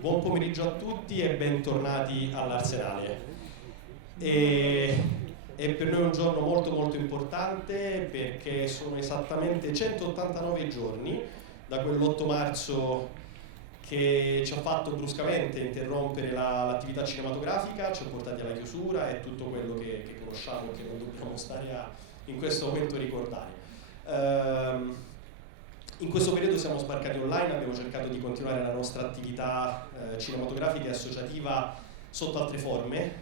Buon pomeriggio a tutti e bentornati all'Arsenale. È per noi un giorno molto molto importante perché sono esattamente 189 giorni da quell'8 marzo che ci ha fatto bruscamente interrompere l'attività cinematografica, ci ha portati alla chiusura e tutto quello che conosciamo e che non dobbiamo stare in questo momento a ricordare. In questo periodo siamo sbarcati online, abbiamo cercato di continuare la nostra attività cinematografica e associativa sotto altre forme,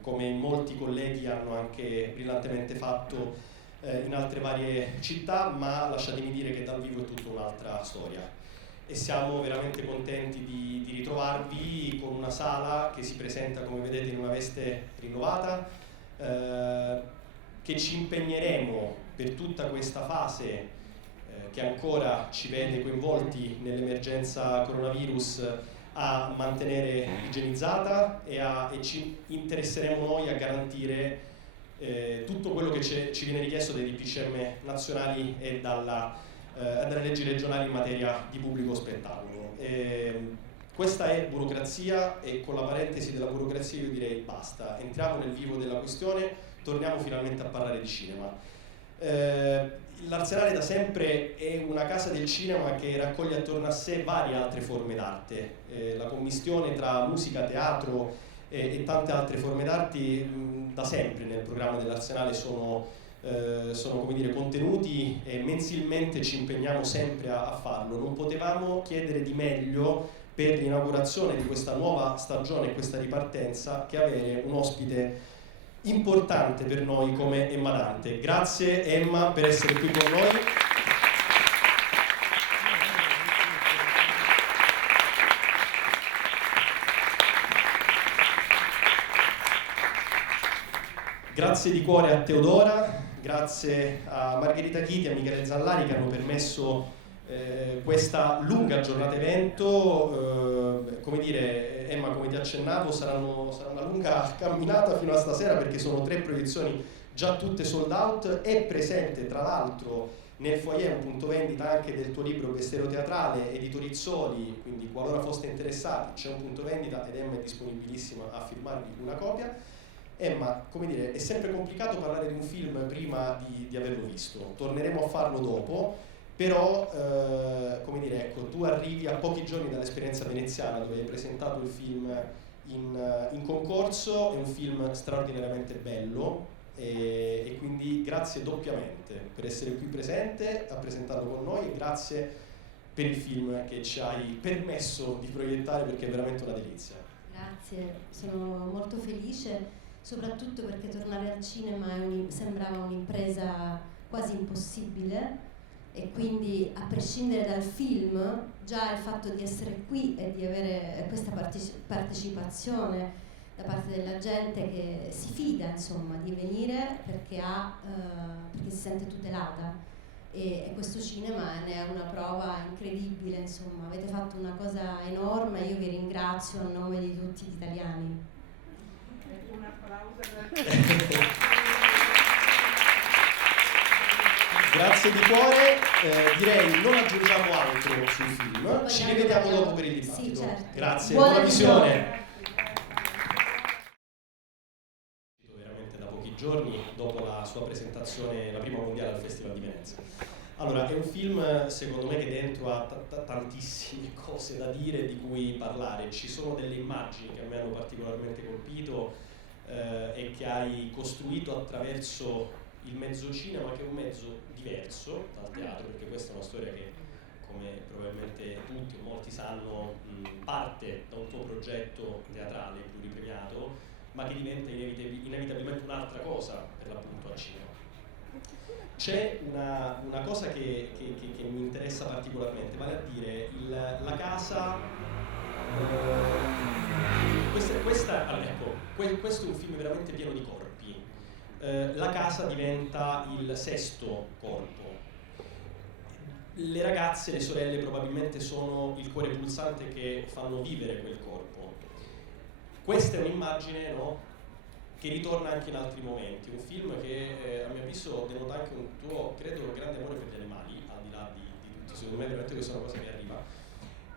come molti colleghi hanno anche brillantemente fatto in altre varie città, ma lasciatemi dire che dal vivo è tutta un'altra storia. E siamo veramente contenti di ritrovarvi con una sala che si presenta, come vedete, in una veste rinnovata, che ci impegneremo per tutta questa fase che ancora ci vede coinvolti nell'emergenza coronavirus a mantenere igienizzata e ci interesseremo noi a garantire tutto quello che ci viene richiesto dai DPCM nazionali e dalle leggi regionali in materia di pubblico spettacolo. Questa è burocrazia e con la parentesi della burocrazia io direi basta, entriamo nel vivo della questione, torniamo finalmente a parlare di cinema. L'Arsenale da sempre è una casa del cinema che raccoglie attorno a sé varie altre forme d'arte. La commistione tra musica, teatro e tante altre forme d'arte da sempre nel programma dell'Arsenale sono come dire, contenuti e mensilmente ci impegniamo sempre a farlo. Non potevamo chiedere di meglio per l'inaugurazione di questa nuova stagione e questa ripartenza che avere un ospite importante per noi come Emma Dante. Grazie Emma per essere qui con noi. Grazie di cuore a Teodora, grazie a Margherita Chiti e a Michele Zallari che hanno permesso questa lunga giornata evento. Come dire, Emma, come ti accennavo, sarà una lunga camminata fino a stasera perché sono 3 proiezioni già tutte sold out. È presente tra l'altro nel foyer un punto vendita anche del tuo libro Bestiero Teatrale, Edito Rizzoli, quindi qualora foste interessati c'è un punto vendita ed Emma è disponibilissima a firmarvi una copia. Emma, come dire, è sempre complicato parlare di un film prima di averlo visto, torneremo a farlo dopo. Però, come dire, ecco, tu arrivi a pochi giorni dall'esperienza veneziana dove hai presentato il film in concorso, è un film straordinariamente bello e quindi grazie doppiamente per essere qui presente, a presentarlo con noi e grazie per il film che ci hai permesso di proiettare perché è veramente una delizia. Grazie, sono molto felice, soprattutto perché tornare al cinema sembrava un'impresa quasi impossibile. E quindi a prescindere dal film, già il fatto di essere qui e di avere questa partecipazione da parte della gente che si fida insomma di venire perché si sente tutelata e questo cinema ne è una prova incredibile, insomma avete fatto una cosa enorme, io vi ringrazio a nome di tutti gli italiani. Un applauso. Grazie di cuore, direi non aggiungiamo altro sul film, ci rivediamo dopo per il dibattito. Sì, certo. Grazie, buona visione. Veramente da pochi giorni dopo la sua presentazione, la prima mondiale al Festival di Venezia. Allora, è un film secondo me che dentro ha tantissime cose da dire, di cui parlare. Ci sono delle immagini che a me hanno particolarmente colpito e che hai costruito attraverso il mezzo cinema, che è un mezzo diverso dal teatro, perché questa è una storia che, come probabilmente tutti o molti sanno, parte da un tuo progetto teatrale pluripremiato, ma che diventa inevitabilmente un'altra cosa per l'appunto al cinema. C'è una cosa che mi interessa particolarmente, vale a dire la casa. Questo è un film veramente pieno di corpi. La casa diventa il 6º corpo. Le ragazze, le sorelle probabilmente sono il cuore pulsante che fanno vivere quel corpo. Questa è un'immagine, no, che ritorna anche in altri momenti. Un film che a mio avviso denota anche un tuo, credo, grande amore per gli animali, al di là di tutto. Secondo me veramente questa è una cosa che arriva.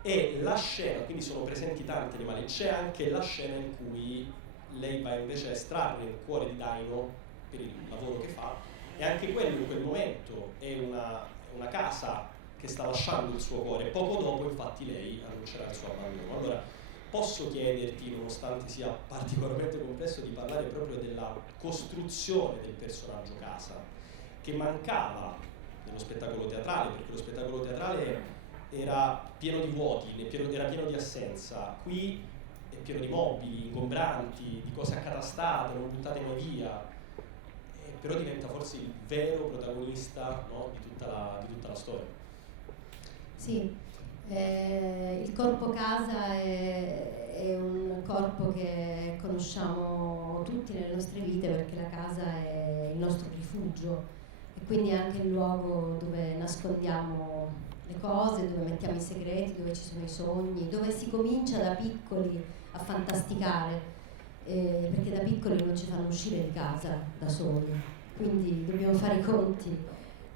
E la scena, quindi sono presenti tanti animali, c'è anche la scena in cui lei va invece a estrarre il cuore di Dino per il lavoro che fa, e anche quello in quel momento è una casa che sta lasciando il suo cuore. Poco dopo infatti lei annuncerà il suo abbandono. Allora posso chiederti, nonostante sia particolarmente complesso, di parlare proprio della costruzione del personaggio casa, che mancava nello spettacolo teatrale, perché lo spettacolo teatrale era pieno di vuoti, era pieno di assenza. Qui è pieno di mobili, ingombranti, di cose accatastate, non buttate mai via, però diventa forse il vero protagonista, no, di tutta la storia. Sì, il corpo casa è un corpo che conosciamo tutti nelle nostre vite, perché la casa è il nostro rifugio e quindi è anche il luogo dove nascondiamo le cose, dove mettiamo i segreti, dove ci sono i sogni, dove si comincia da piccoli a fantasticare, perché da piccoli non ci fanno uscire di casa da soli, quindi dobbiamo fare i conti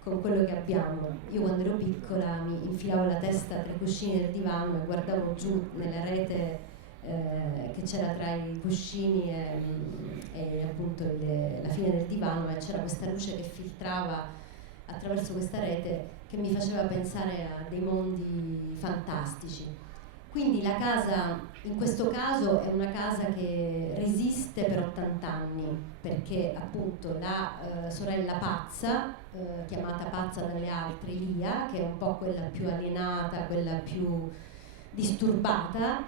con quello che abbiamo. Io quando ero piccola mi infilavo la testa tra i cuscini del divano e guardavo giù nella rete che c'era tra i cuscini e appunto la fine del divano, e c'era questa luce che filtrava attraverso questa rete che mi faceva pensare a dei mondi fantastici. Quindi la casa, in questo caso, è una casa che resiste per 80 anni, perché appunto la sorella pazza, chiamata pazza dalle altre, Lia, che è un po' quella più alienata, quella più disturbata,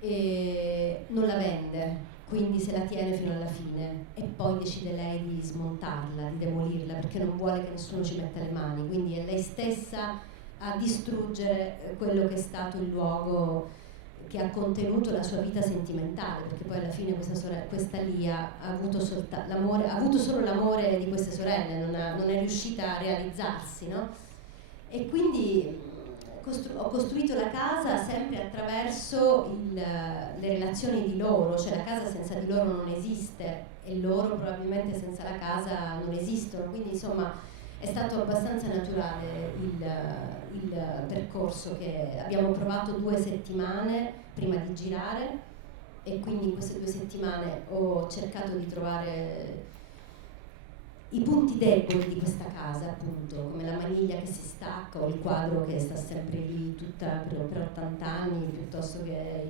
non la vende, quindi se la tiene fino alla fine e poi decide lei di smontarla, di demolirla, perché non vuole che nessuno ci metta le mani, quindi è lei stessa a distruggere quello che è stato il luogo che ha contenuto la sua vita sentimentale, perché poi alla fine questa Lia ha avuto solo l'amore di queste sorelle, non è riuscita a realizzarsi, no? E quindi ho costruito la casa sempre attraverso le relazioni di loro, cioè la casa senza di loro non esiste e loro probabilmente senza la casa non esistono, quindi insomma è stato abbastanza naturale il percorso, che abbiamo provato 2 settimane prima di girare, e quindi in queste 2 settimane ho cercato di trovare i punti deboli di questa casa, appunto, come la maniglia che si stacca o il quadro che sta sempre lì tutta per 80 anni, piuttosto che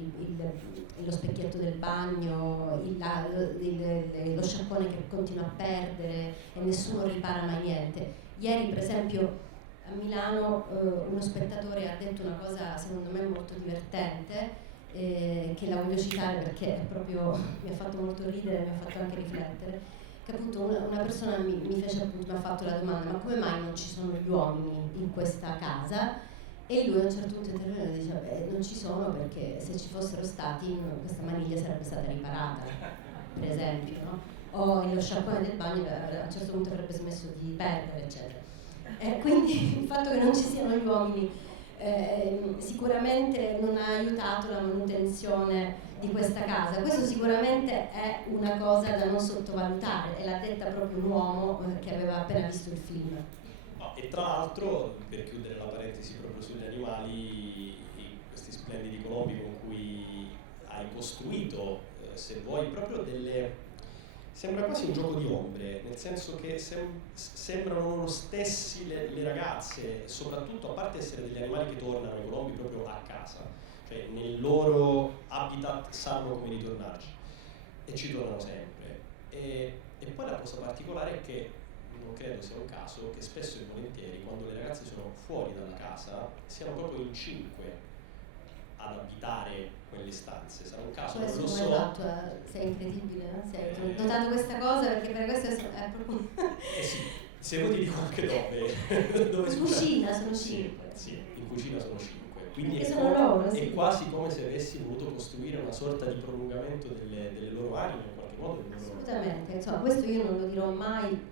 lo specchietto del bagno, lo sciacquone che continua a perdere e nessuno ripara mai niente. Ieri, per esempio, a Milano uno spettatore ha detto una cosa secondo me molto divertente, che la voglio citare perché proprio mi ha fatto molto ridere, mi ha fatto anche riflettere. Che appunto una persona mi ha fatto la domanda: ma come mai non ci sono gli uomini in questa casa? E lui a un certo punto interviene e dice: non ci sono perché se ci fossero stati questa maniglia sarebbe stata riparata, per esempio, no? O lo sciacquone del bagno a un certo punto avrebbe smesso di perdere, eccetera. Quindi il fatto che non ci siano gli uomini sicuramente non ha aiutato la manutenzione di questa casa. Questo sicuramente è una cosa da non sottovalutare, e l'ha detta proprio un uomo che aveva appena visto il film. No, e tra l'altro, per chiudere la parentesi proprio sugli animali, questi splendidi colombi con cui hai costruito, se vuoi, proprio sembra quasi un gioco di ombre, nel senso che sembrano loro stessi le ragazze, soprattutto, a parte essere degli animali che tornano, i colombi, proprio a casa, cioè nel loro habitat sanno come ritornarci e ci tornano sempre. E poi la cosa particolare è che non credo sia un caso che spesso e volentieri, quando le ragazze sono fuori dalla casa, siano proprio in 5 ad abitare quelle stanze. Sarà un caso, non lo so. Esatto, sei incredibile, no? Hai notato questa cosa, perché per questo è proprio... Sì, se vuoi ti dico anche dove in cucina sono 5. Sì, in cucina sono 5. Quindi è quasi come se avessi voluto costruire una sorta di prolungamento delle loro anime, in qualche modo. Assolutamente, insomma, questo io non lo dirò mai.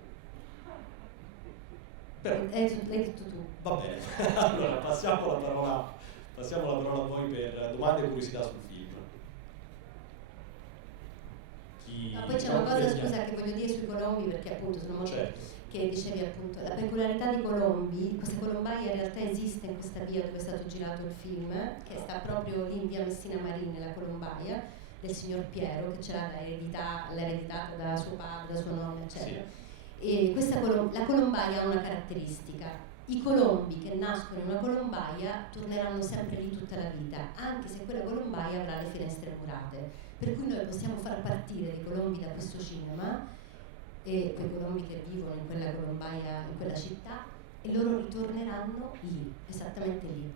Però, l'hai detto tu. Va bene, allora passiamo la parola a voi per domande e curiosità sul film. Ma poi c'è una cosa, scusa, che voglio dire sui colombi, perché appunto sono molto... Certo. che dicevi appunto, la peculiarità di Colombi, questa colombaia in realtà esiste in questa via dove è stato girato il film, che sta proprio lì in via Messina Marini, la colombaia del signor Piero, che l'ha ereditata da suo padre, da sua nonna, eccetera. Sì. E la colombaia ha una caratteristica: i colombi che nascono in una colombaia torneranno sempre lì tutta la vita, anche se quella colombaia avrà le finestre murate. Per cui noi possiamo far partire dei colombi da questo cinema, e quei colombi che vivono in quella colombaia, in quella città, e loro ritorneranno lì, esattamente lì.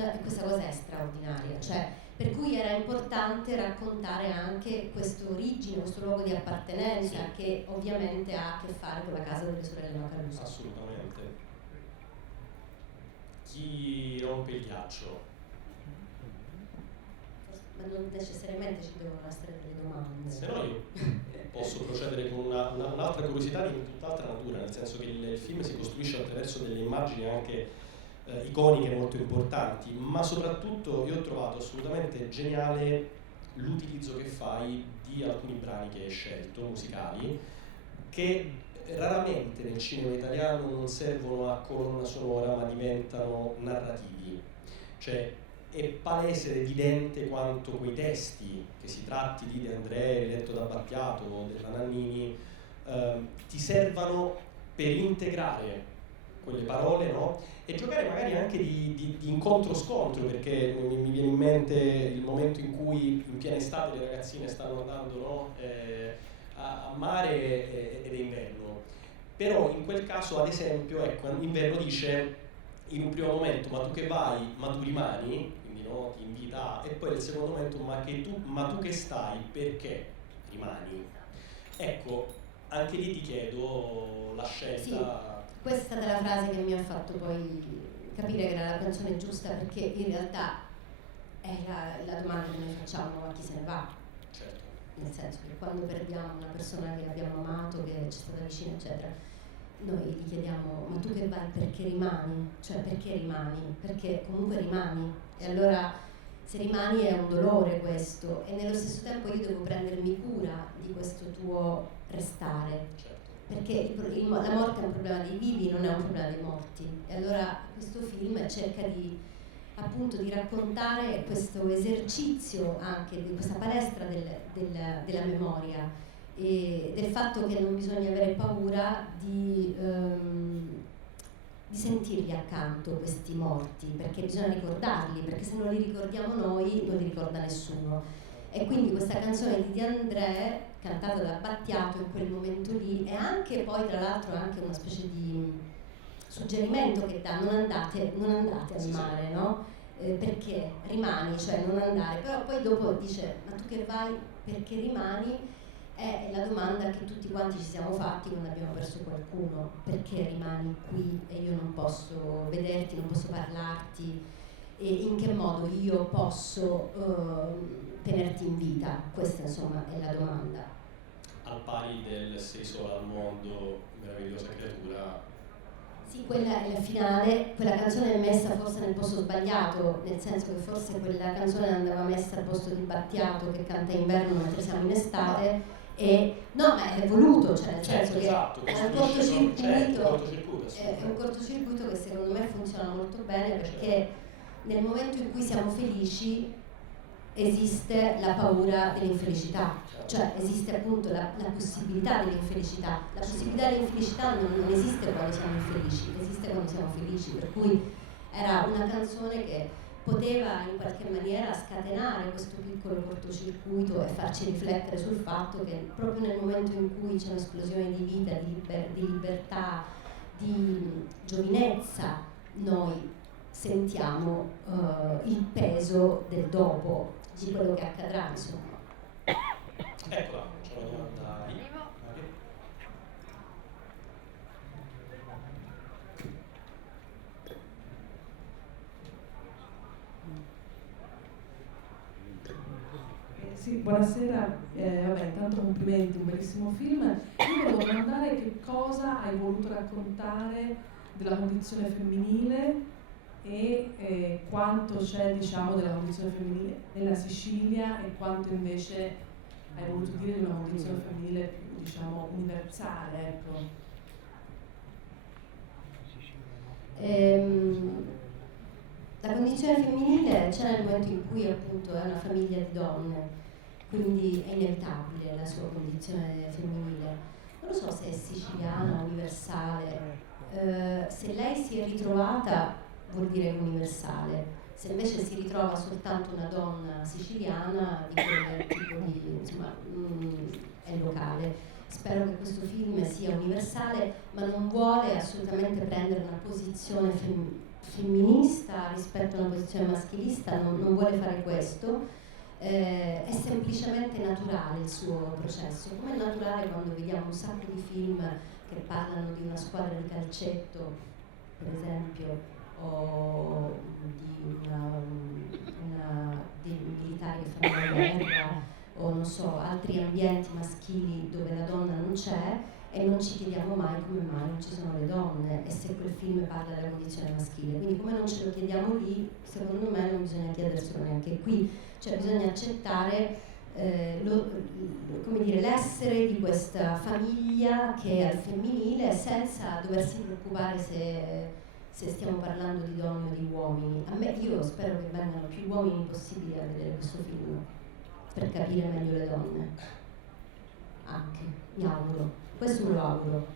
E questa cosa è straordinaria, cioè, per cui era importante raccontare anche questa origine, questo luogo di appartenenza, sì, che ovviamente ha a che fare con la casa delle sorelle Macaluso. Assolutamente. Chi rompe il ghiaccio? Ma non necessariamente ci devono essere delle domande. Se no io posso procedere con un'altra curiosità di tutt'altra natura, nel senso che il film si costruisce attraverso delle immagini anche iconiche molto importanti, ma soprattutto io ho trovato assolutamente geniale l'utilizzo che fai di alcuni brani che hai scelto, musicali, che raramente nel cinema italiano non servono a colonna sonora ma diventano narrativi. Cioè è palese ed evidente quanto quei testi, che si tratti di De André, riletto da Battiato o della Nannini, ti servano per integrare quelle parole, no? E giocare magari anche di incontro-scontro, perché mi viene in mente il momento in cui in piena estate le ragazzine stanno andando, no? A mare ed è inverno. Però in quel caso, ad esempio, ecco, inverno dice in un primo momento ma tu che vai, ma tu rimani, quindi no, ti invita, e poi nel secondo momento ma tu che stai, perché rimani? Ecco, anche lì ti chiedo la scelta. Sì. Questa è stata la frase che mi ha fatto poi capire che era la canzone giusta, perché in realtà è la domanda che noi facciamo a chi se ne va. Certo. Nel senso che quando perdiamo una persona che abbiamo amato, che ci è stata vicina, eccetera, noi gli chiediamo: ma tu che vai, perché rimani? Cioè, perché rimani? Perché comunque rimani. E allora se rimani è un dolore questo, e nello stesso tempo io devo prendermi cura di questo tuo restare. Certo. Perché la morte è un problema dei vivi, non è un problema dei morti. E allora questo film cerca di, appunto, di raccontare questo esercizio, anche di questa palestra della memoria, e del fatto che non bisogna avere paura di sentirli accanto questi morti, perché bisogna ricordarli, perché se non li ricordiamo noi non li ricorda nessuno. E quindi questa canzone di De André, cantata da Battiato in quel momento lì, è anche poi tra l'altro anche una specie di suggerimento che dà: non andate al mare, no? Perché rimani, cioè non andare. Però poi dopo dice: ma tu che vai, perché rimani? È la domanda che tutti quanti ci siamo fatti quando abbiamo perso qualcuno: perché rimani qui e io non posso vederti, non posso parlarti, e in che modo io posso tenerti in vita? Questa insomma è la domanda. Al pari del Sei sola al mondo, meravigliosa creatura. Sì, quella è la finale. Quella canzone è messa forse nel posto sbagliato, nel senso che forse quella canzone andava messa al posto di Battiato, che canta inverno mentre siamo in estate. E no, ma è voluto, cioè nel senso che esatto, è un cortocircuito, è un cortocircuito che secondo me funziona molto bene, perché nel momento in cui siamo felici esiste la paura dell'infelicità, cioè esiste appunto la possibilità dell'infelicità. La possibilità dell'infelicità non esiste quando siamo infelici, esiste quando siamo felici, per cui era una canzone che poteva in qualche maniera scatenare questo piccolo cortocircuito e farci riflettere sul fatto che proprio nel momento in cui c'è un'esplosione di vita, di libertà, di giovinezza, noi sentiamo il peso del dopo, di quello che accadrà, insomma. Eccola, c'è una domanda lì. Sì, buonasera, vabbè, intanto complimenti, un bellissimo film. Io volevo domandare che cosa hai voluto raccontare della condizione femminile e quanto c'è, diciamo, della condizione femminile nella Sicilia, e quanto invece hai voluto dire di una condizione femminile più, diciamo, universale, ecco. La condizione femminile c'è nel momento in cui appunto è una famiglia di donne, quindi è inevitabile la sua condizione femminile. Non lo so se è siciliana, universale. Se lei si è ritrovata vuol dire universale. Se invece si ritrova soltanto una donna siciliana, di quel tipo di, insomma, è locale. Spero che questo film sia universale, ma non vuole assolutamente prendere una posizione femminista rispetto a una posizione maschilista, non vuole fare questo. È semplicemente naturale il suo processo, come è naturale quando vediamo un sacco di film che parlano di una squadra di calcetto, per esempio, o di militari che fanno la guerra, o non so, altri ambienti maschili dove la donna non c'è, e non ci chiediamo mai come mai non ci sono le donne e se quel film parla della condizione maschile. Quindi come non ce lo chiediamo lì, secondo me non bisogna chiederselo neanche qui, cioè bisogna accettare come dire, l'essere di questa famiglia che è al femminile senza doversi preoccupare se stiamo parlando di donne o di uomini. Io spero che vengano più uomini possibili a vedere questo film per capire meglio le donne, anche, mi auguro, questo me lo auguro.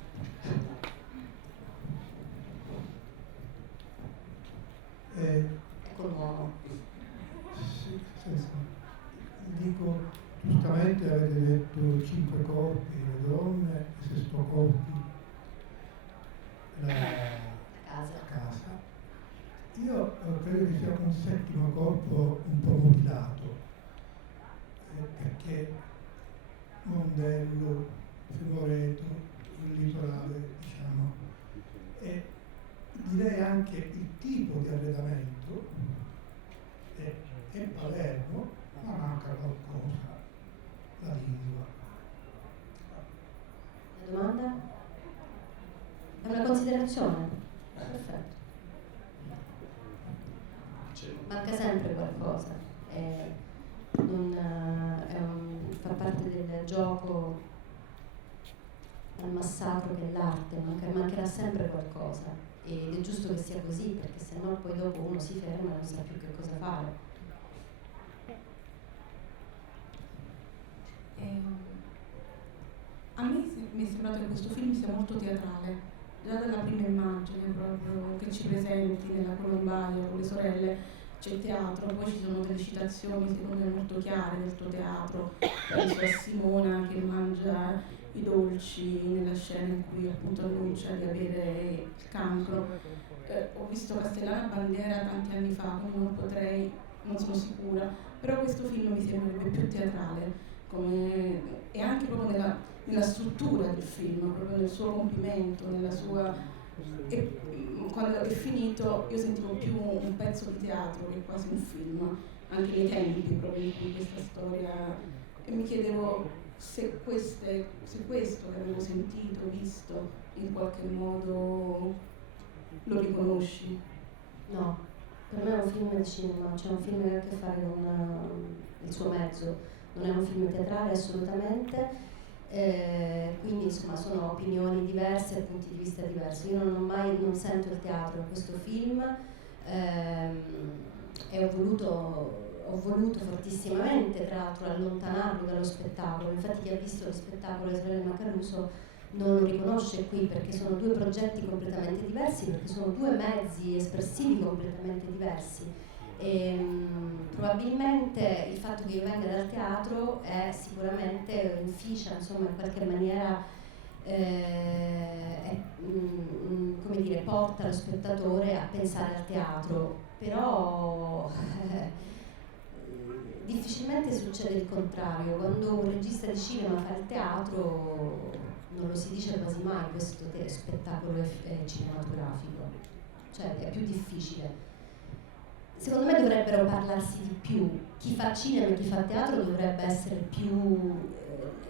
Ecco l'uomo. Sì, dico, giustamente avete detto 5 corpi le donne e 6 corpi la casa. Io credo che sia un 7° corpo un po' mutilato, perché Mondello, Fimoreto, il litorale, diciamo, e direi anche il tipo di arredamento è Palermo, ma manca qualcosa, la lingua. La domanda? È una considerazione? Perfetto. Manca sempre qualcosa. Fa parte del gioco al massacro che è l'arte, mancherà sempre qualcosa ed è giusto che sia così, perché sennò poi dopo uno si ferma e non sa più che cosa fare. A me mi è sembrato che questo film sia molto teatrale, già dalla prima immagine proprio che ci presenti nella colombaia con le sorelle. C'è il teatro, poi ci sono delle citazioni secondo me molto chiare del tuo teatro, penso a Simona che mangia i dolci nella scena in cui appunto annuncia di avere il cancro. Ho visto Castellana Bandiera tanti anni fa, quindi non sono sicura, però questo film mi sembrerebbe più teatrale, e anche proprio nella struttura del film, proprio nel suo compimento, nella sua... E quando è finito io sentivo più un pezzo di teatro che quasi un film, anche nei tempi proprio in cui questa storia, e mi chiedevo se questo che avevo sentito, visto, in qualche modo lo riconosci. No, per me è un film di cinema, cioè un film che ha a che fare con il suo mezzo, non è un film teatrale assolutamente. Quindi insomma sono opinioni diverse e punti di vista diversi. Io non sento il teatro in questo film e ho voluto fortissimamente tra l'altro allontanarlo dallo spettacolo. Infatti chi ha visto lo spettacolo Le sorelle Macaruso non lo riconosce qui, perché sono 2 progetti completamente diversi, perché sono 2 mezzi espressivi completamente diversi. Probabilmente il fatto che io venga dal teatro è sicuramente inficia, insomma, in qualche maniera come dire, porta lo spettatore a pensare al teatro, però difficilmente succede il contrario. Quando un regista di cinema fa il teatro non lo si dice quasi mai questo spettacolo cinematografico, cioè è più difficile. Secondo me dovrebbero parlarsi di più. Chi fa cinema e chi fa teatro dovrebbe essere più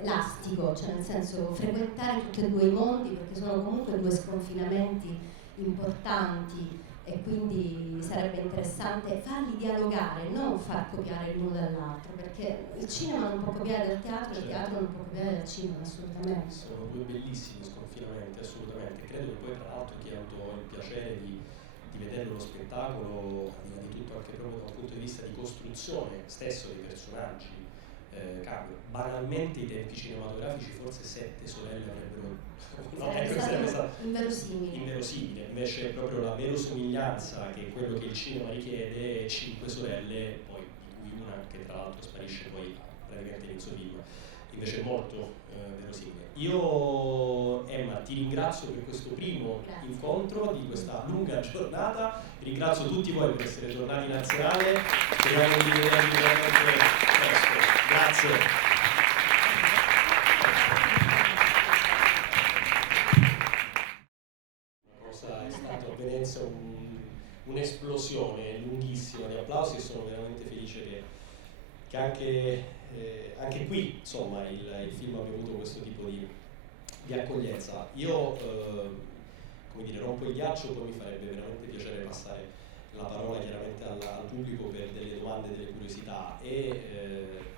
elastico, cioè nel senso frequentare tutti e 2 i mondi, perché sono comunque 2 sconfinamenti importanti e quindi sarebbe interessante farli dialogare, non far copiare l'uno dall'altro, perché il cinema non può copiare dal teatro, il teatro non può copiare dal cinema, assolutamente. Sono 2 bellissimi sconfinamenti, assolutamente. Credo che poi tra l'altro chi ha avuto il piacere di di vedere lo spettacolo, al di là di tutto, anche proprio da un punto di vista di costruzione stesso dei personaggi, cambia. Banalmente i tempi cinematografici, forse 7 sorelle avrebbero Sarebbe stato inverosimile. Inverosimile, invece proprio la verosomiglianza, che è quello che il cinema richiede, 5 sorelle, poi di cui una che tra l'altro sparisce poi praticamente all'inizio film, invece è molto verosimile. Io, Emma, ti ringrazio per questo primo incontro di questa lunga giornata, ringrazio tutti voi per essere tornati in nazionale, speriamo di vedervi veramente presto. Grazie. È stato a Venezia un'esplosione lunghissima di applausi e sono veramente felice che anche qui insomma il film abbia avuto questo tipo di accoglienza. Io come dire, rompo il ghiaccio, poi mi farebbe veramente piacere passare la parola chiaramente al pubblico per delle domande, delle curiosità, e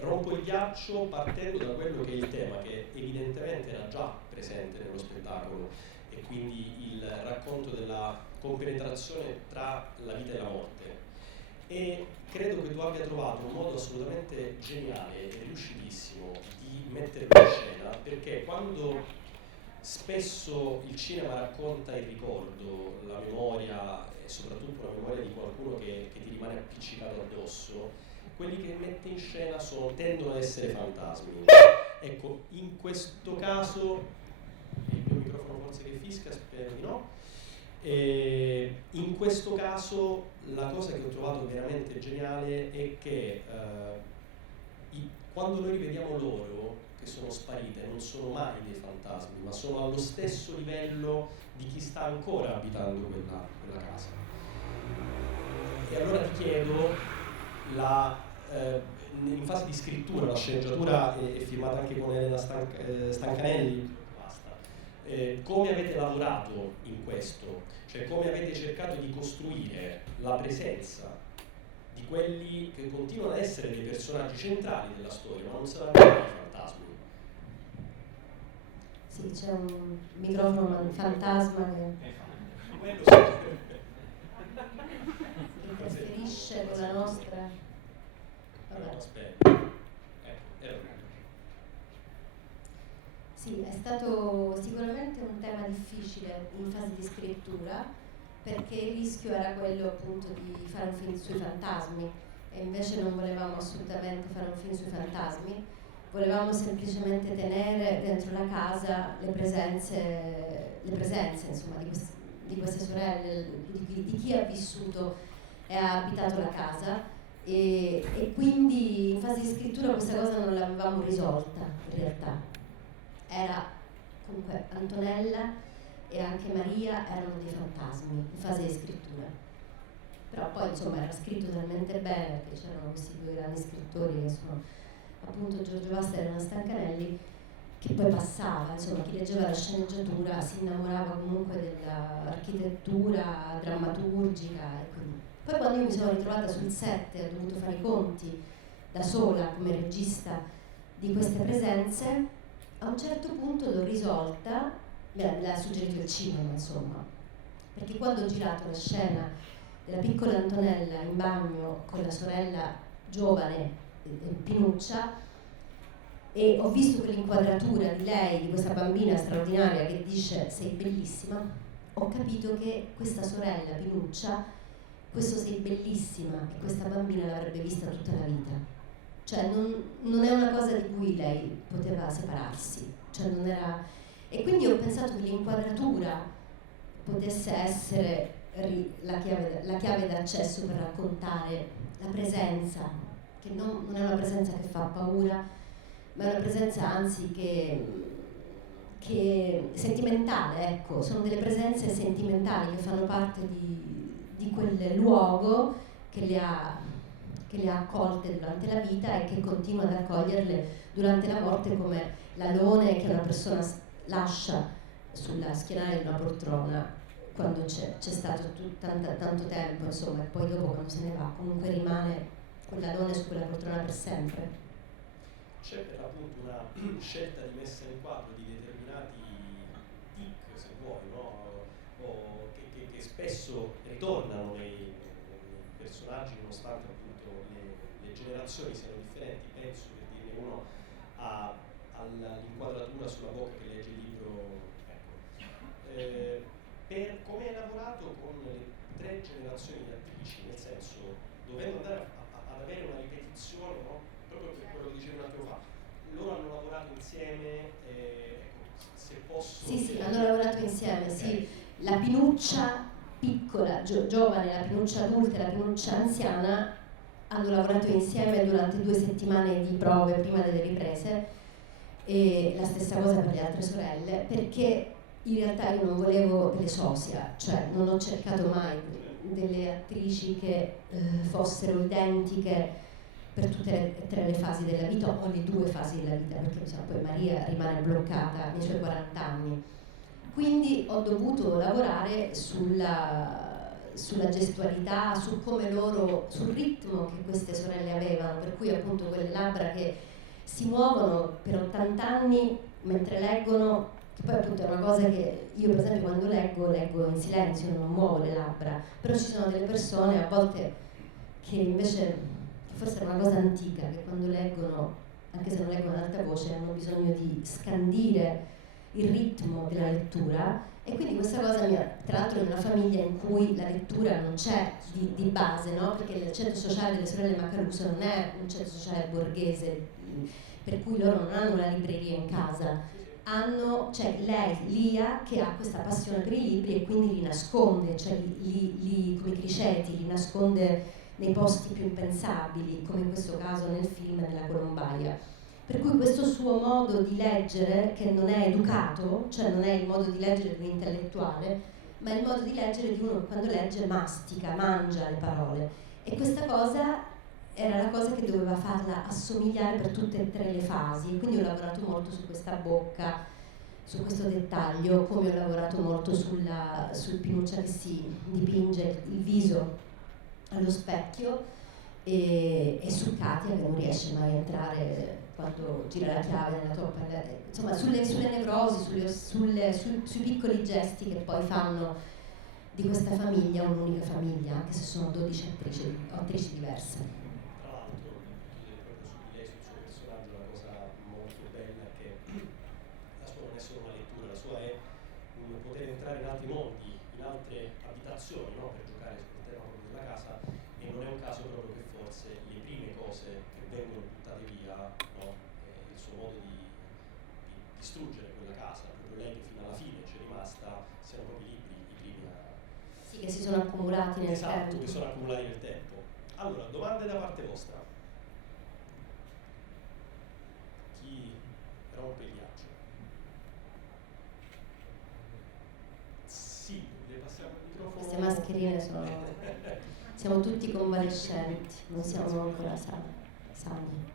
rompo il ghiaccio partendo da quello che è il tema, che evidentemente era già presente nello spettacolo, e quindi il racconto della compenetrazione tra la vita e la morte. E credo che tu abbia trovato un modo assolutamente geniale e riuscitissimo di metterlo in scena, perché quando spesso il cinema racconta il ricordo, la memoria, e soprattutto la memoria di qualcuno che ti rimane appiccicato addosso, quelli che mette in scena tendono ad essere fantasmi. Ecco, in questo caso, il mio microfono forse che fischia, spero di no, in questo caso la cosa che ho trovato veramente geniale è che quando noi rivediamo loro che sono sparite, non sono mai dei fantasmi, ma sono allo stesso livello di chi sta ancora abitando quella casa. E allora ti chiedo, in fase di scrittura, la sceneggiatura è firmata anche con Elena Stancanelli, come avete lavorato in questo? Cioè come avete cercato di costruire la presenza di quelli che continuano ad essere dei personaggi centrali della storia, ma non saranno mai fantasmi? Sì, c'è un microfono fantasma che interferisce con la nostra... Allora, aspetta. Ecco, Sì, è stato sicuramente un tema difficile in fase di scrittura, perché il rischio era quello appunto di fare un film sui fantasmi, e invece non volevamo assolutamente fare un film sui fantasmi, volevamo semplicemente tenere dentro la casa le presenze insomma, di queste sorelle, di chi ha vissuto e ha abitato la casa, e quindi in fase di scrittura questa cosa non l'avevamo risolta in realtà. Era comunque Antonella e anche Maria erano dei fantasmi in fase di scrittura, però poi insomma era scritto talmente bene che c'erano questi due grandi scrittori che sono appunto Giorgio Vasta e Elena Stancanelli, che poi passava, insomma chi leggeva la sceneggiatura si innamorava comunque dell'architettura drammaturgica, e quindi poi quando io mi sono ritrovata sul set e ho dovuto fare i conti da sola come regista di queste presenze, a un certo punto l'ho risolta, me l'ha suggerito il cinema insomma, perché quando ho girato la scena della piccola Antonella in bagno con la sorella giovane Pinuccia, e ho visto quell'inquadratura di lei, di questa bambina straordinaria che dice sei bellissima, ho capito che questa sorella Pinuccia, questo sei bellissima e questa bambina l'avrebbe vista tutta la vita. Cioè non è una cosa di cui lei poteva separarsi, cioè non era... E quindi ho pensato che l'inquadratura potesse essere la chiave d'accesso per raccontare la presenza, che non è una presenza che fa paura, ma è una presenza anzi che sentimentale, ecco, sono delle presenze sentimentali che fanno parte di quel luogo che le ha accolte durante la vita e che continua ad accoglierle durante la morte, come l'alone che una persona lascia sulla schienale di una poltrona quando c'è stato tanto tempo, insomma, e poi dopo quando se ne va comunque rimane quell'alone su quella poltrona per sempre. C'è per appunto una scelta di messa in quadro di determinati tic, se vuoi, no? che spesso ritornano nei personaggi, nonostante appunto le generazioni siano differenti. Penso, per dirne uno, all'inquadratura sulla bocca che legge il libro. Ecco. Per come hai lavorato con le 3 generazioni di attrici, nel senso, dovendo andare ad avere una ripetizione, no? Proprio per quello che dicevi un attimo fa, loro hanno lavorato insieme, se posso... Sì, hanno lavorato insieme, sì. La Pinuccia piccola, giovane, la Pinuccia adulta e la Pinuccia anziana hanno lavorato insieme durante 2 settimane di prove prima delle riprese, e la stessa cosa per le altre sorelle, perché in realtà io non volevo delle sosia, cioè non ho cercato mai delle attrici che fossero identiche per tutte e 3 le fasi della vita, o le 2 fasi della vita, perché insomma, poi Maria rimane bloccata nei suoi 40 anni. Quindi ho dovuto lavorare sulla gestualità, su come loro, sul ritmo che queste sorelle avevano, per cui appunto quelle labbra che si muovono per 80 anni mentre leggono, che poi appunto è una cosa che io per esempio quando leggo in silenzio, non muovo le labbra, però ci sono delle persone a volte che invece, forse è una cosa antica, che quando leggono, anche se non leggono ad alta voce, hanno bisogno di scandire il ritmo della lettura, e quindi questa cosa tra l'altro in una famiglia in cui la lettura non c'è di base, no? Perché il centro sociale delle sorelle Macaluso non è un centro sociale borghese, per cui loro non hanno la libreria in casa, c'è lei, Lia, che ha questa passione per i libri e quindi li nasconde, cioè come i criceti, li nasconde nei posti più impensabili, come in questo caso nel film nella Colombaia. Per cui questo suo modo di leggere, che non è educato, cioè non è il modo di leggere di un intellettuale, ma è il modo di leggere di uno che quando legge mastica, mangia le parole. E questa cosa era la cosa che doveva farla assomigliare per tutte e 3 le fasi. Quindi ho lavorato molto su questa bocca, su questo dettaglio, come ho lavorato molto sul Pinuccia che si dipinge il viso allo specchio, e su Katia che non riesce mai a entrare quando gira la chiave nella toppa, insomma sulle nevrosi, sui piccoli gesti che poi fanno di questa famiglia un'unica famiglia, anche se sono 12 attrici diverse. Tra l'altro, proprio su di lei, sul suo personaggio, una cosa molto bella è che la sua non è solo una lettura, la sua è un poter entrare in altri mondi, in altre abitazioni, no? Per giocare sul tema proprio della casa, e non è un caso proprio che forse le prime cose che vengono buttate via, no? Il suo modo di distruggere quella casa, proprio lei che fino alla fine c'è rimasta, siano proprio i libri, i primi a... Sì, che si sono accumulati nel tempo. Esatto, che sono accumulati nel tempo. Allora, domande da parte vostra. Chi rompe il ghiaccio? Sì, le passiamo il microfono. Queste mascherine siamo tutti convalescenti, non siamo ancora sani.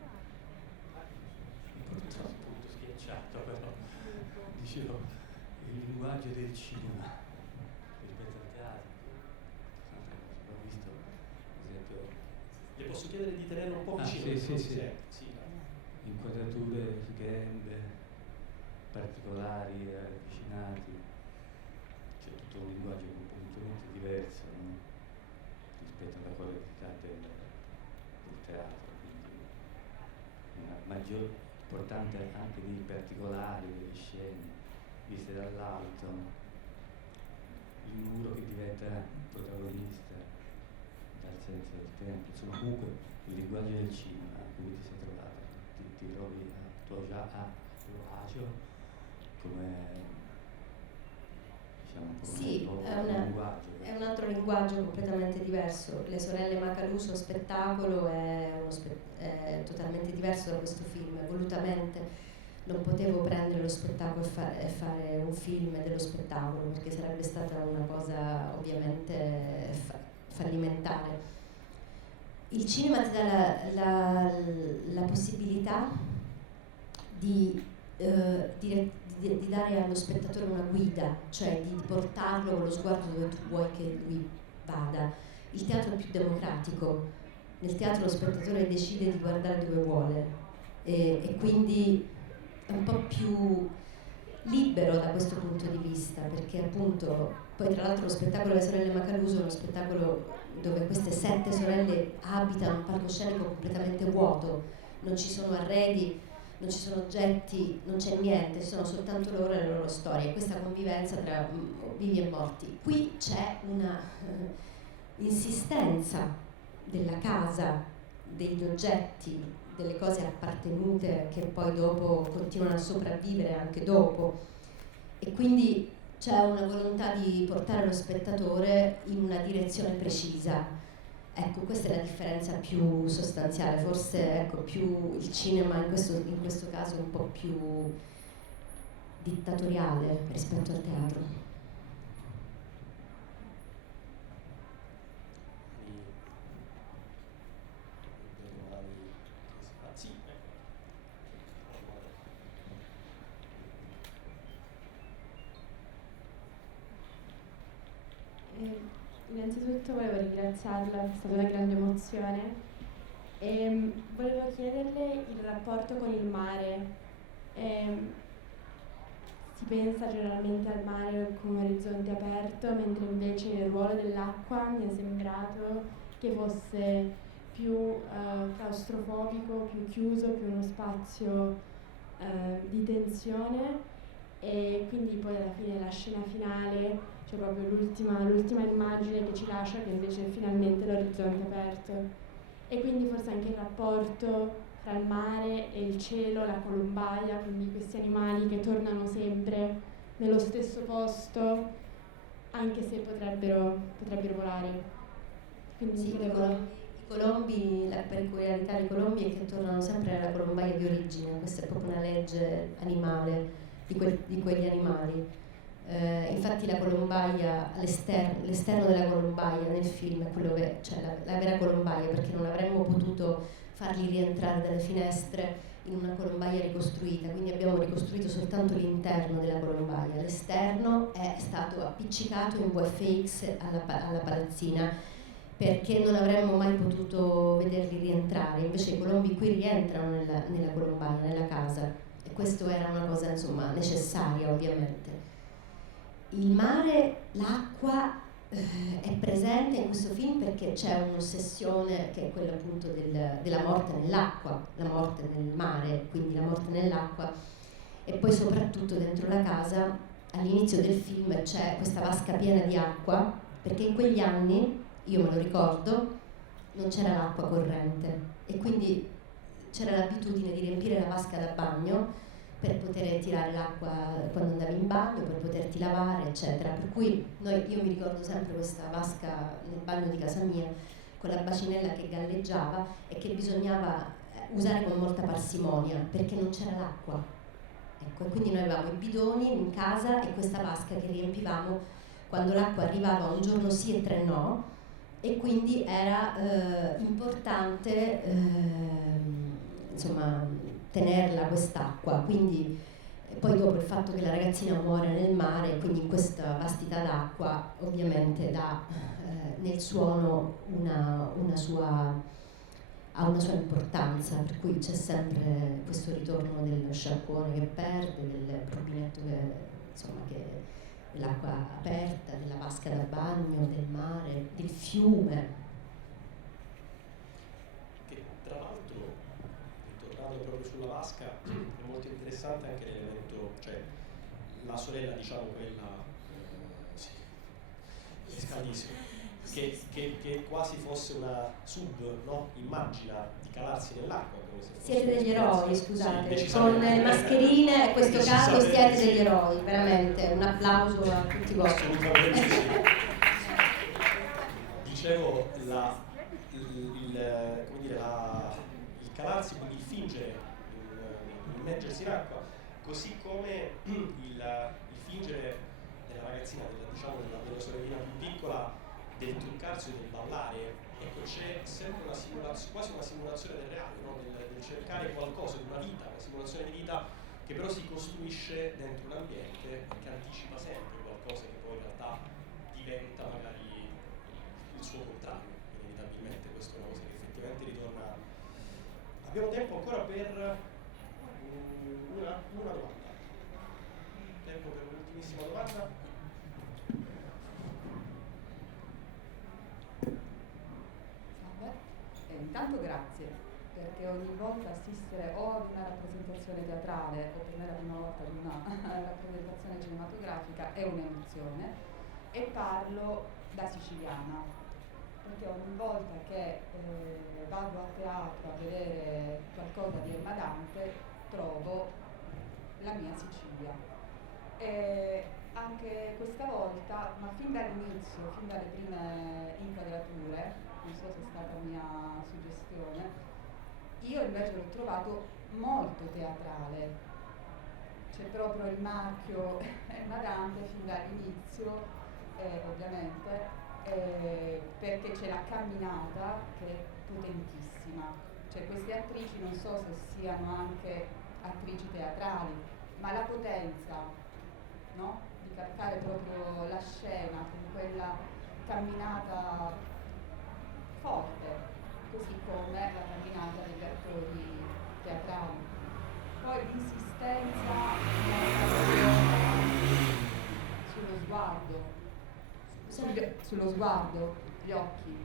Purtroppo tutto schiacciato, però dicevo, il linguaggio del cinema rispetto al teatro. Ho visto, per esempio... Le posso chiedere di tenerlo un po' vicino? Sì. Inquadrature sghembe, particolari, avvicinati. C'è tutto un linguaggio completamente diverso, no? Rispetto alla qualità del teatro, quindi una maggior importanza anche dei particolari delle scene viste dall'alto, il muro che diventa protagonista dal senso del tempo, insomma comunque il linguaggio del cinema come ti sei trovato, ti trovi a tuo agio come diciamo Sì, un linguaggio. È un altro linguaggio completamente diverso. Le sorelle Macaluso spettacolo è totalmente diverso da questo film, volutamente non potevo prendere lo spettacolo e fare un film dello spettacolo, perché sarebbe stata una cosa ovviamente fallimentare. Il cinema ti dà la possibilità di dare allo spettatore una guida, cioè di portarlo con lo sguardo dove tu vuoi che lui vada. Il teatro è più democratico, nel teatro lo spettatore decide di guardare dove vuole e quindi è un po' più libero da questo punto di vista, perché appunto Poi tra l'altro lo spettacolo delle sorelle Macaluso è uno spettacolo dove queste 7 sorelle abitano un palcoscenico completamente vuoto, non ci sono arredi, non ci sono oggetti, non c'è niente, ci sono soltanto loro e le loro storie, questa convivenza tra vivi e morti. Qui c'è una insistenza della casa, degli oggetti, delle cose appartenute che poi dopo continuano a sopravvivere anche dopo, e quindi c'è una volontà di portare lo spettatore in una direzione precisa. Ecco, questa è la differenza più sostanziale, forse ecco, più il cinema in questo caso è un po' più dittatoriale rispetto al teatro. Innanzitutto volevo ringraziarla, è stata una grande emozione e volevo chiederle il rapporto con il mare. Si pensa generalmente al mare come orizzonte aperto, mentre invece il ruolo dell'acqua mi è sembrato che fosse più claustrofobico, più chiuso, più uno spazio di tensione, e quindi poi alla fine la scena finale, c'è proprio l'ultima immagine che ci lascia, che invece è finalmente l'orizzonte aperto. E quindi forse anche il rapporto tra il mare e il cielo, la colombaia, quindi questi animali che tornano sempre nello stesso posto, anche se potrebbero volare. Quindi sì, i colombi, la peculiarità dei colombi è che tornano sempre alla colombaia di origine, questa è proprio una legge animale di quegli animali. Infatti la colombaia, l'esterno della colombaia nel film è quello che, cioè la vera colombaia, perché non avremmo potuto farli rientrare dalle finestre in una colombaia ricostruita, quindi abbiamo ricostruito soltanto l'interno della colombaia. L'esterno è stato appiccicato in VFX alla palazzina, perché non avremmo mai potuto vederli rientrare, invece i colombi qui rientrano nella colombaia, nella casa, e questo era una cosa insomma necessaria ovviamente. Il mare, l'acqua è presente in questo film perché c'è un'ossessione che è quella appunto della morte nell'acqua, la morte nel mare, quindi la morte nell'acqua, e poi soprattutto dentro la casa all'inizio del film c'è questa vasca piena di acqua, perché in quegli anni, io me lo ricordo, non c'era l'acqua corrente e quindi c'era l'abitudine di riempire la vasca da bagno per poter tirare l'acqua quando andavi in bagno, per poterti lavare, eccetera. Per cui io mi ricordo sempre questa vasca nel bagno di casa mia, con la bacinella che galleggiava e che bisognava usare con molta parsimonia, perché non c'era l'acqua. Ecco, e quindi noi avevamo i bidoni in casa e questa vasca che riempivamo quando l'acqua arrivava un giorno sì e 3 no, e quindi era importante insomma tenerla quest'acqua. Quindi poi dopo il fatto che la ragazzina muore nel mare, quindi in questa vastità d'acqua, ovviamente dà nel suono ha una sua importanza, per cui c'è sempre questo ritorno del sciacquone che perde, del rubinetto dell'acqua aperta, della vasca da bagno, del mare, del fiume. Che tra l'altro, ritornando proprio sulla vasca, è molto interessante anche l'elemento, cioè la sorella, diciamo quella scaldissima, che quasi fosse una sub, no? Immagina di calarsi nell'acqua come se fosse. Siete degli eroi, scusate, sì, con le mascherine, in questo caso siete degli eroi, veramente, un applauso a tutti voi. Assolutamente sì. Dicevo, il calarsi, quindi il fingere, immergersi in acqua, così come il fingere della ragazzina, della sorellina più piccola, del truccarsi o del ballare. Ecco, c'è sempre una simulazione, quasi una simulazione del reale, no? del cercare qualcosa di una vita, una simulazione di vita che però si costruisce dentro un ambiente che anticipa sempre qualcosa che poi in realtà diventa magari il suo contrario, inevitabilmente. Questa è una cosa che effettivamente ritorna. Abbiamo tempo ancora per una domanda. Tempo per un'ultimissima domanda. intanto grazie, perché ogni volta assistere o ad una rappresentazione teatrale o per me la prima volta ad una rappresentazione cinematografica è un'emozione, e parlo da siciliana, perché ogni volta che vado a teatro a vedere qualcosa di Emma Dante trovo la mia Sicilia. E anche questa volta, ma fin dall'inizio, fin dalle prime inquadrature, non so se è stata mia suggestione, io invece l'ho trovato molto teatrale. C'è proprio il marchio Emma Dante fin dall'inizio, ovviamente, perché c'è la camminata che è potentissima. Cioè queste attrici non so se siano anche attrici teatrali, ma la potenza, no? Di calcare proprio la scena con quella camminata forte, così come la camminata degli attori teatrali. Poi l'insistenza sullo sguardo, gli occhi,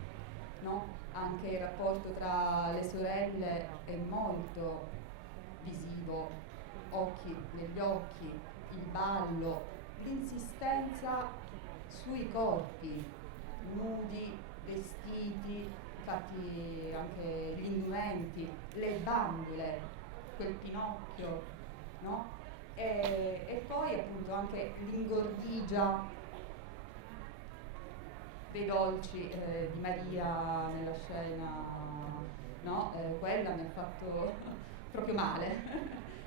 no? Anche il rapporto tra le sorelle è molto visivo, occhi negli occhi, il ballo, l'insistenza sui corpi, nudi, vestiti, infatti anche gli indumenti, le bambole, quel Pinocchio, no? E poi appunto anche l'ingordigia dei dolci di Maria nella scena, no? Quella mi ha fatto proprio male,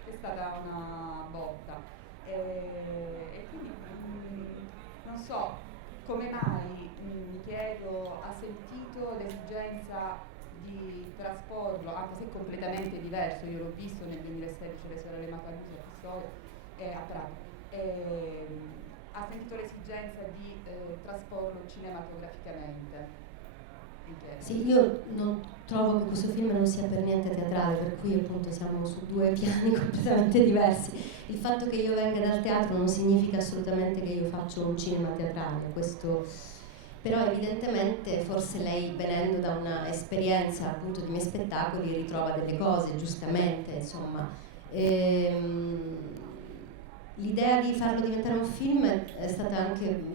è stata una botta. E quindi non so come mai, mi chiedo, ha sentito l'esigenza di trasporlo, anche se completamente diverso, io l'ho visto nel 2016 Le Sorelle Macaluso a Pistoia, a Prato, ha sentito l'esigenza di trasporlo cinematograficamente? Sì, io non trovo che questo film non sia per niente teatrale, per cui appunto siamo su due piani completamente diversi. Il fatto che io venga dal teatro non significa assolutamente che io faccio un cinema teatrale, questo, però evidentemente forse lei, venendo da una esperienza appunto di miei spettacoli, ritrova delle cose, giustamente, insomma. L'idea di farlo diventare un film è stata anche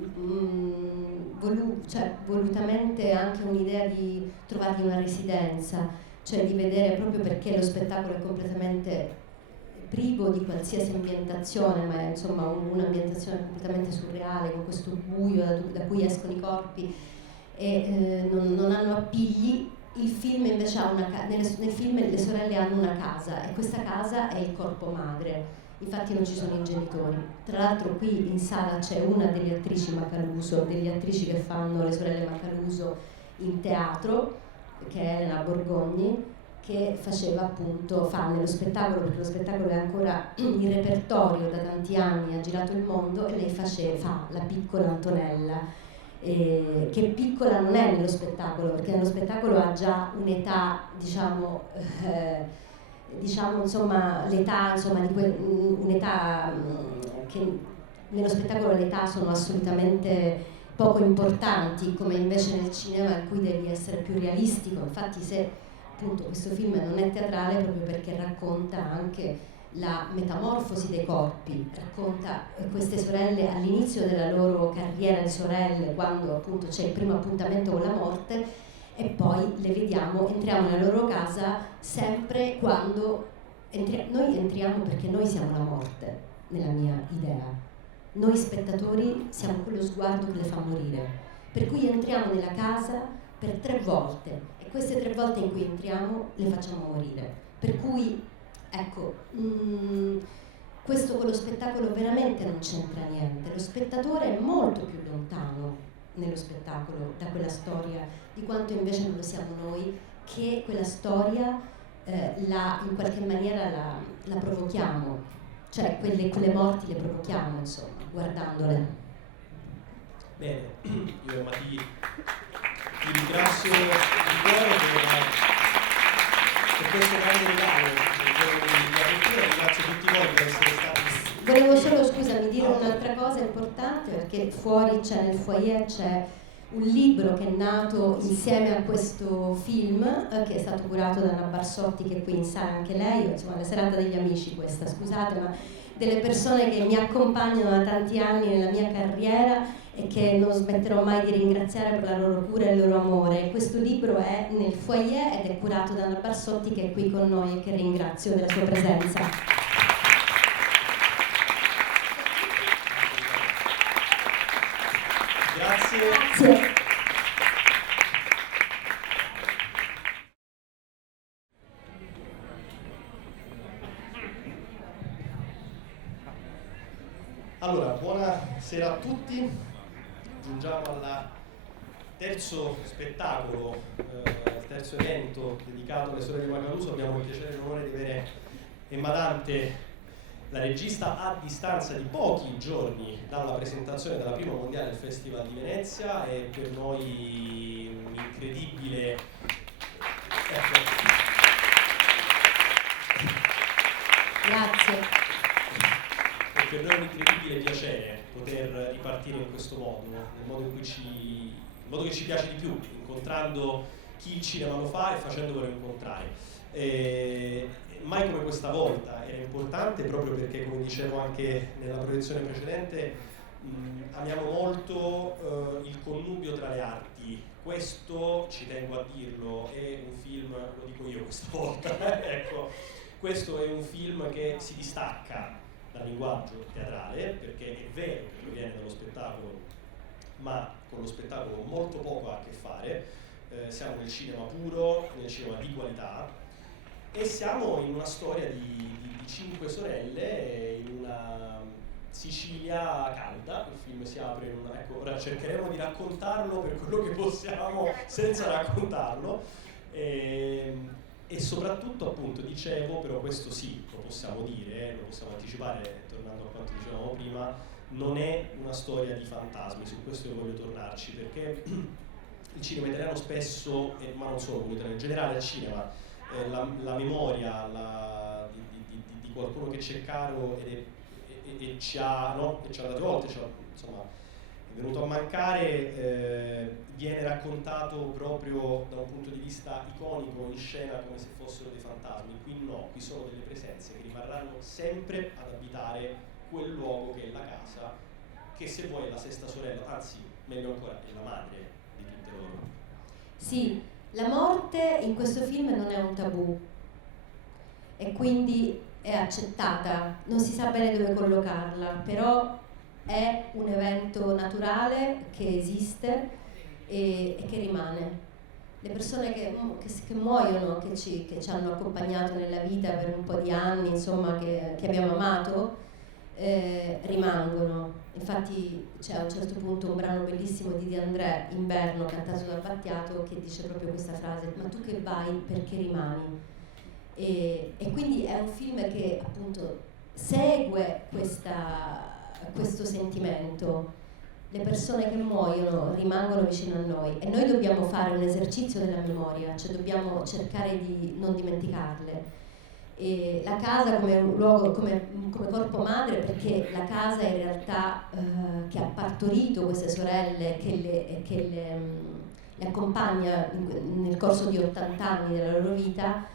volutamente anche un'idea di trovargli una residenza, cioè di vedere, proprio perché lo spettacolo è completamente privo di qualsiasi ambientazione, ma è insomma un'ambientazione completamente surreale, con questo buio da cui escono i corpi e non hanno appigli. Il film invece ha nel film le sorelle hanno una casa e questa casa è il corpo madre. Infatti non ci sono i genitori. Tra l'altro qui in sala c'è una delle attrici Macaluso, delle attrici che fanno Le Sorelle Macaluso in teatro, che è Elena Borgogni, che fa nello spettacolo, perché lo spettacolo è ancora in repertorio da tanti anni, ha girato il mondo, e lei fa la piccola Antonella, che piccola non è nello spettacolo, perché nello spettacolo ha già un'età, diciamo insomma l'età, insomma un'età che nello spettacolo le età sono assolutamente poco importanti, come invece nel cinema, in cui devi essere più realistico. Infatti se appunto questo film non è teatrale proprio perché racconta anche la metamorfosi dei corpi, racconta queste sorelle all'inizio della loro carriera di sorelle, quando appunto c'è il primo appuntamento con la morte, e poi le vediamo, entriamo nella loro casa sempre quando noi entriamo, perché noi siamo la morte, nella mia idea. Noi spettatori siamo quello sguardo che le fa morire. Per cui entriamo nella casa per 3 volte e queste 3 volte in cui entriamo le facciamo morire. Per cui, ecco, questo con lo spettacolo veramente non c'entra niente. Lo spettatore è molto più lontano nello spettacolo da quella storia di quanto invece non lo siamo noi, che quella storia in qualche maniera la provochiamo, cioè quelle morti le provochiamo, insomma, guardandole. Bene, io Matti ti ringrazio di cuore per questo grande regalo di apertura, ringrazio tutti voi per essere stati. Volevo solo, scusami, dire un'altra cosa importante, perché fuori nel foyer c'è un libro che è nato insieme a questo film, che è stato curato da Anna Barsotti, che è qui in sala anche lei, insomma la serata degli amici questa, scusate, ma delle persone che mi accompagnano da tanti anni nella mia carriera e che non smetterò mai di ringraziare per la loro cura e il loro amore. Questo libro è nel foyer ed è curato da Anna Barsotti, che è qui con noi e che ringrazio della sua presenza. Grazie. Allora, buonasera a tutti. Giungiamo al terzo spettacolo, al terzo evento dedicato alle sorelle Macaluso. Abbiamo il piacere e l'onore di avere Emma Dante, la regista, a distanza di pochi giorni dalla presentazione della prima mondiale del Festival di Venezia. È per noi un incredibile... Grazie. È per noi un incredibile piacere poter ripartire in questo modo, nel modo in cui il modo che ci piace di più, incontrando chi il cinema lo fa e facendolo incontrare. Mai come questa volta era importante, proprio perché, come dicevo anche nella proiezione precedente, amiamo molto il connubio tra le arti. Questo, ci tengo a dirlo, è un film, lo dico io questa volta, ecco, questo è un film che si distacca dal linguaggio teatrale, perché è vero che proviene dallo spettacolo, ma con lo spettacolo molto poco ha a che fare. Siamo nel cinema puro, nel cinema di qualità, e siamo in una storia di 5 sorelle in una Sicilia calda. Il film si apre in una... Ecco, ora cercheremo di raccontarlo per quello che possiamo senza raccontarlo. E soprattutto, appunto, dicevo, però questo sì, lo possiamo dire, lo possiamo anticipare, tornando a quanto dicevamo prima, non è una storia di fantasmi. Su questo io voglio tornarci, perché il cinema italiano spesso, ma non solo quello italiano, in generale il cinema, la memoria di qualcuno che ci è caro e ci ha, no? E ci ha date volte, insomma, è venuto a mancare, viene raccontato proprio da un punto di vista iconico, in scena, come se fossero dei fantasmi. Qui no, qui sono delle presenze che rimarranno sempre ad abitare quel luogo che è la casa, che se vuoi è la sesta sorella, anzi, meglio ancora, è la madre di tutte loro. Sì, la morte in questo film non è un tabù e quindi è accettata, non si sa bene dove collocarla, però è un evento naturale che esiste e che rimane. Le persone che muoiono, che ci hanno accompagnato nella vita per un po' di anni, insomma, che abbiamo amato, rimangono. Infatti c'è a un certo punto un brano bellissimo di De André, Inverno, cantato da Battiato, che dice proprio questa frase: ma tu che vai, perché rimani? E quindi è un film che appunto segue questo sentimento. Le persone che muoiono rimangono vicino a noi e noi dobbiamo fare un esercizio della memoria, cioè dobbiamo cercare di non dimenticarle. E la casa come un luogo, come corpo madre, perché la casa in realtà che ha partorito queste sorelle, che le accompagna nel corso di 80 anni della loro vita,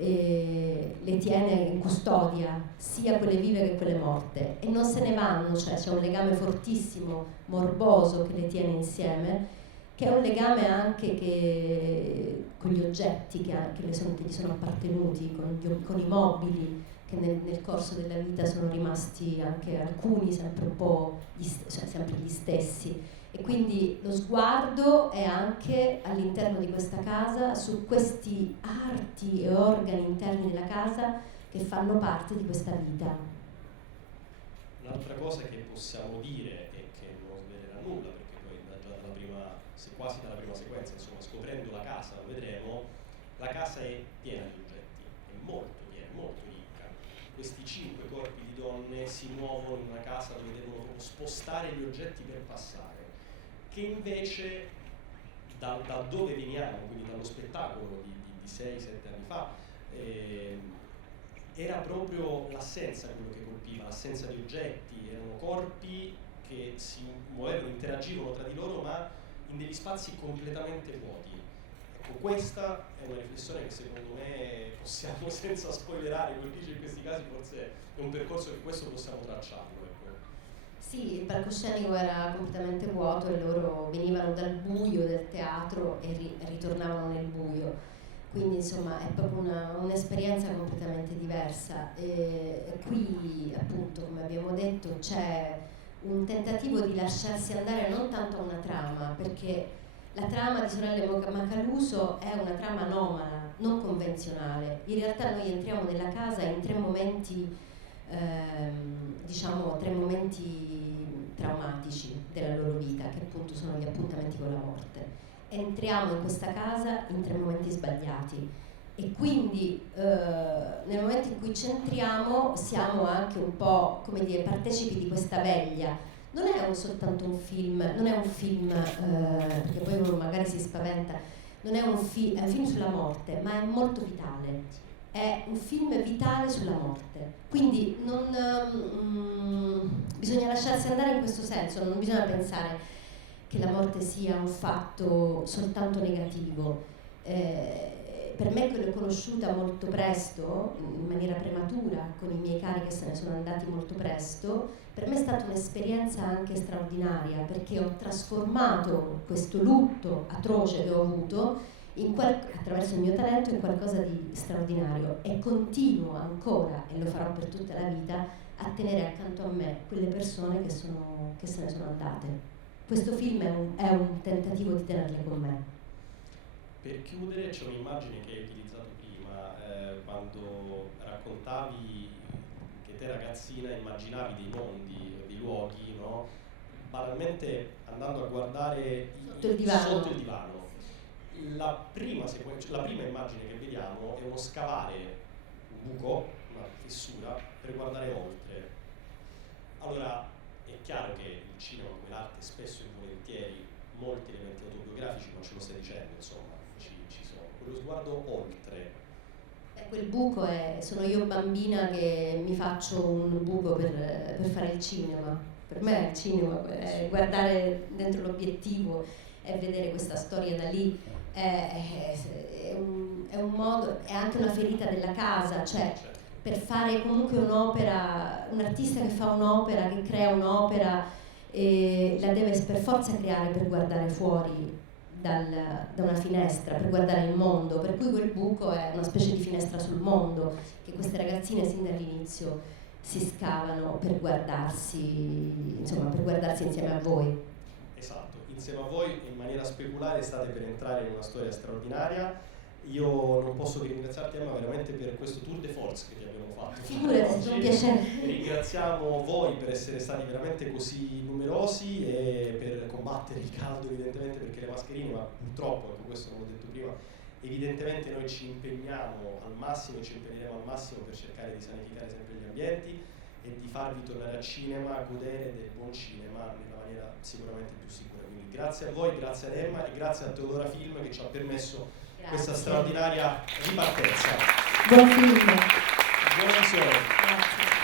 le tiene in custodia, sia quelle vive che quelle morte, e non se ne vanno, cioè c'è un legame fortissimo, morboso, che le tiene insieme, che è un legame anche con gli oggetti che gli sono appartenuti, con i mobili, che nel corso della vita sono rimasti anche alcuni sempre un po' sempre gli stessi. E quindi lo sguardo è anche all'interno di questa casa su questi arti e organi interni della casa che fanno parte di questa vita. Un'altra cosa che possiamo dire e che non svelerà nulla, perché poi già quasi dalla prima sequenza, insomma, scoprendo la casa, lo vedremo, la casa è piena di oggetti, è molto piena, molto ricca. Questi 5 corpi di donne si muovono in una casa dove devono proprio spostare gli oggetti per passare, che invece da dove veniamo, quindi dallo spettacolo di 6-7 anni fa, era proprio l'assenza quello che colpiva, l'assenza di oggetti. Erano corpi che si muovevano, interagivano tra di loro, ma in degli spazi completamente vuoti. Ecco, questa è una riflessione che secondo me possiamo, senza spoilerare quello che dice in questi casi, forse è un percorso che questo possiamo tracciarlo. Ecco. Sì, il palcoscenico era completamente vuoto e loro venivano dal buio del teatro e ritornavano nel buio. Quindi insomma è proprio un'esperienza completamente diversa e qui appunto, come abbiamo detto, c'è un tentativo di lasciarsi andare non tanto a una trama, perché la trama di Sorelle Macaluso è una trama anomala, non convenzionale. In realtà noi entriamo nella casa in tre momenti, diciamo tre momenti traumatici della loro vita, che appunto sono gli appuntamenti con la morte. Entriamo in questa casa in tre momenti sbagliati e quindi nel momento in cui ci entriamo siamo anche un po', come dire, partecipi di questa veglia. Non è soltanto un film, non è un film, perché poi uno magari si spaventa, non è un film, è un film sulla morte, ma è molto vitale. È un film vitale sulla morte. Quindi bisogna lasciarsi andare in questo senso, non bisogna pensare che la morte sia un fatto soltanto negativo. Per me che l'ho conosciuta molto presto, in maniera prematura, con i miei cari che se ne sono andati molto presto, per me è stata un'esperienza anche straordinaria, perché ho trasformato questo lutto atroce che ho avuto attraverso il mio talento in qualcosa di straordinario e continuo ancora, e lo farò per tutta la vita, a tenere accanto a me quelle persone che se ne sono andate. Questo film è un tentativo di tenerle con me. Per chiudere, c'è un'immagine che hai utilizzato prima, quando raccontavi che te ragazzina immaginavi dei mondi, dei luoghi, no? Banalmente andando a guardare sotto il divano. La prima immagine che vediamo è uno scavare un buco, una fessura, per guardare oltre. Allora, è chiaro che il cinema, come l'arte, spesso e volentieri molti elementi autobiografici, ma ce lo stai dicendo, insomma, ci sono. Quello sguardo oltre. Quel buco sono io bambina che mi faccio un buco per fare il cinema. Per me il cinema è guardare dentro l'obiettivo e vedere questa storia da lì. È un modo, è anche una ferita della casa, cioè per fare comunque un'opera, un artista che fa un'opera, che crea un'opera, la deve per forza creare per guardare fuori da una finestra, per guardare il mondo, per cui quel buco è una specie di finestra sul mondo che queste ragazzine sin dall'inizio si scavano per guardarsi, insomma, per guardarsi insieme a voi. Esatto, insieme a voi in maniera speculare state per entrare in una storia straordinaria. Io non posso che ringraziarti, Emma, veramente per questo tour de force che ti abbiamo fatto. Figurati, è un piacere. Ringraziamo voi per essere stati veramente così numerosi e per combattere il caldo, evidentemente, perché le mascherine, ma purtroppo, ecco, questo non l'ho detto prima, evidentemente noi ci impegniamo al massimo e ci impegneremo al massimo per cercare di sanificare sempre gli ambienti e di farvi tornare al cinema, a godere del buon cinema nella maniera sicuramente più sicura. Quindi grazie a voi, grazie ad Emma e grazie a Teodora Film che ci ha permesso questa straordinaria ripartenza. Buon film. Buona visione. Grazie.